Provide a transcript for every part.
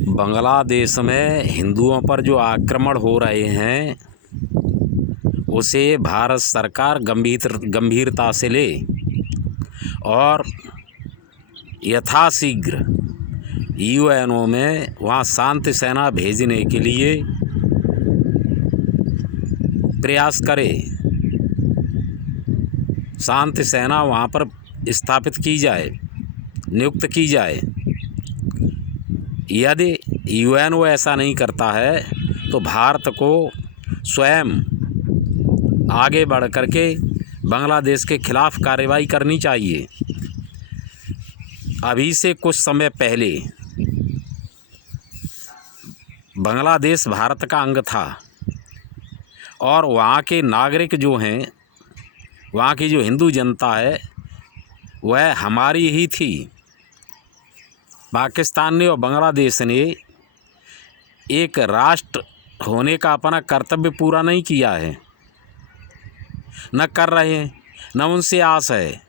बांग्लादेश में हिंदुओं पर जो आक्रमण हो रहे हैं उसे भारत सरकार गंभीरता से ले और यथाशीघ्र यूएनओ में वहाँ शांति सेना भेजने के लिए प्रयास करे। शांति सेना वहाँ पर स्थापित की जाए, नियुक्त की जाए। यदि यूएनओ ऐसा नहीं करता है तो भारत को स्वयं आगे बढ़ कर के बांग्लादेश के खिलाफ़ कार्रवाई करनी चाहिए। अभी से कुछ समय पहले बांग्लादेश भारत का अंग था और वहाँ के नागरिक जो हैं, वहाँ की जो हिंदू जनता है वह हमारी ही थी। पाकिस्तान ने और बांग्लादेश ने एक राष्ट्र होने का अपना कर्तव्य पूरा नहीं किया है, न कर रहे हैं, न उनसे आस है।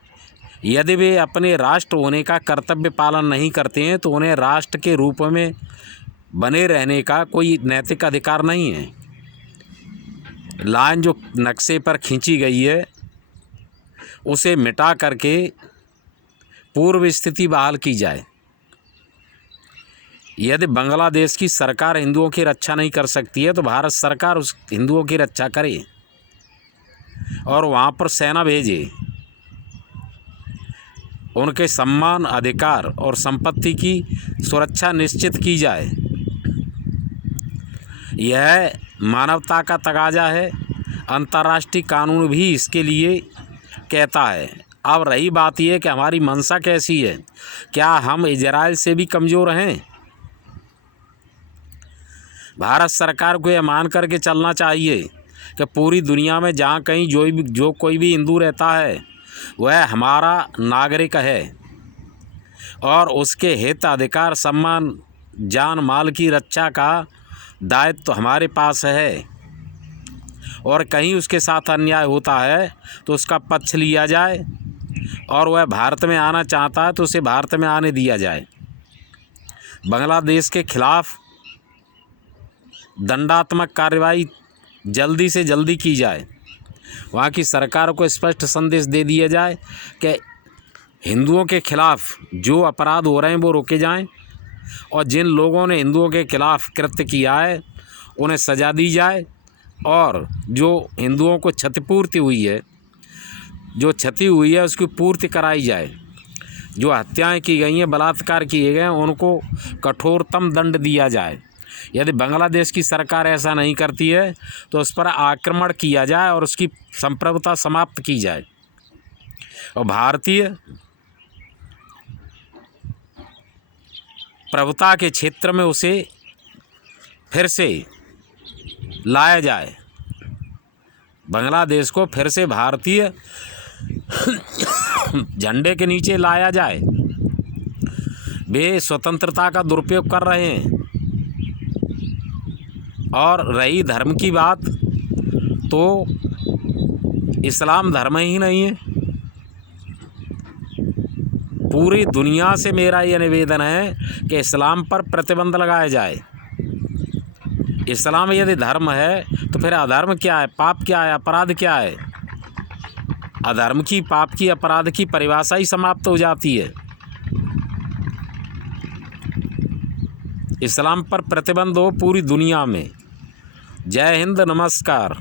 यदि वे अपने राष्ट्र होने का कर्तव्य पालन नहीं करते हैं तो उन्हें राष्ट्र के रूप में बने रहने का कोई नैतिक अधिकार नहीं है। लाइन जो नक्शे पर खींची गई है उसे मिटा करके पूर्व स्थिति बहाल की जाए। यदि बांग्लादेश की सरकार हिंदुओं की रक्षा नहीं कर सकती है तो भारत सरकार उस हिंदुओं की रक्षा करे और वहाँ पर सेना भेजे। उनके सम्मान, अधिकार और संपत्ति की सुरक्षा निश्चित की जाए। यह मानवता का तगाजा है। अंतर्राष्ट्रीय कानून भी इसके लिए कहता है। अब रही बात यह कि हमारी मंशा कैसी है, क्या हम इजराइल से भी कमज़ोर हैं? भारत सरकार को यह मान करके चलना चाहिए कि पूरी दुनिया में जहाँ कहीं जो कोई भी हिंदू रहता है वह हमारा नागरिक है और उसके हित, अधिकार, सम्मान, जान माल की रक्षा का दायित्व तो हमारे पास है। और कहीं उसके साथ अन्याय होता है तो उसका पक्ष लिया जाए और वह भारत में आना चाहता है तो उसे भारत में आने दिया जाए। बांग्लादेश के खिलाफ़ दंडात्मक कार्रवाई जल्दी से जल्दी की जाए। वहाँ की सरकार को स्पष्ट संदेश दे दिया जाए कि हिंदुओं के खिलाफ़ जो अपराध हो रहे हैं वो रोके जाएं और जिन लोगों ने हिंदुओं के खिलाफ़ कृत्य किया है उन्हें सज़ा दी जाए और जो हिंदुओं को क्षतिपूर्ति हुई है, जो क्षति हुई है उसकी पूर्ति कराई जाए। जो हत्याएं की गई हैं, बलात्कार किए गए हैं, उनको कठोरतम दंड दिया जाए। यदि बांग्लादेश की सरकार ऐसा नहीं करती है तो उस पर आक्रमण किया जाए और उसकी संप्रभुता समाप्त की जाए और भारतीय प्रभुता के क्षेत्र में उसे फिर से लाया जाए। बांग्लादेश को फिर से भारतीय झंडे के नीचे लाया जाए। वे स्वतंत्रता का दुरुपयोग कर रहे हैं। और रही धर्म की बात, तो इस्लाम धर्म ही नहीं है। पूरी दुनिया से मेरा यह निवेदन है कि इस्लाम पर प्रतिबंध लगाया जाए। इस्लाम यदि धर्म है तो फिर अधर्म क्या है, पाप क्या है, अपराध क्या है? अधर्म की, पाप की, अपराध की परिभाषा ही समाप्त हो जाती है। इस्लाम पर प्रतिबंध हो पूरी दुनिया में। जय हिंद, नमस्कार।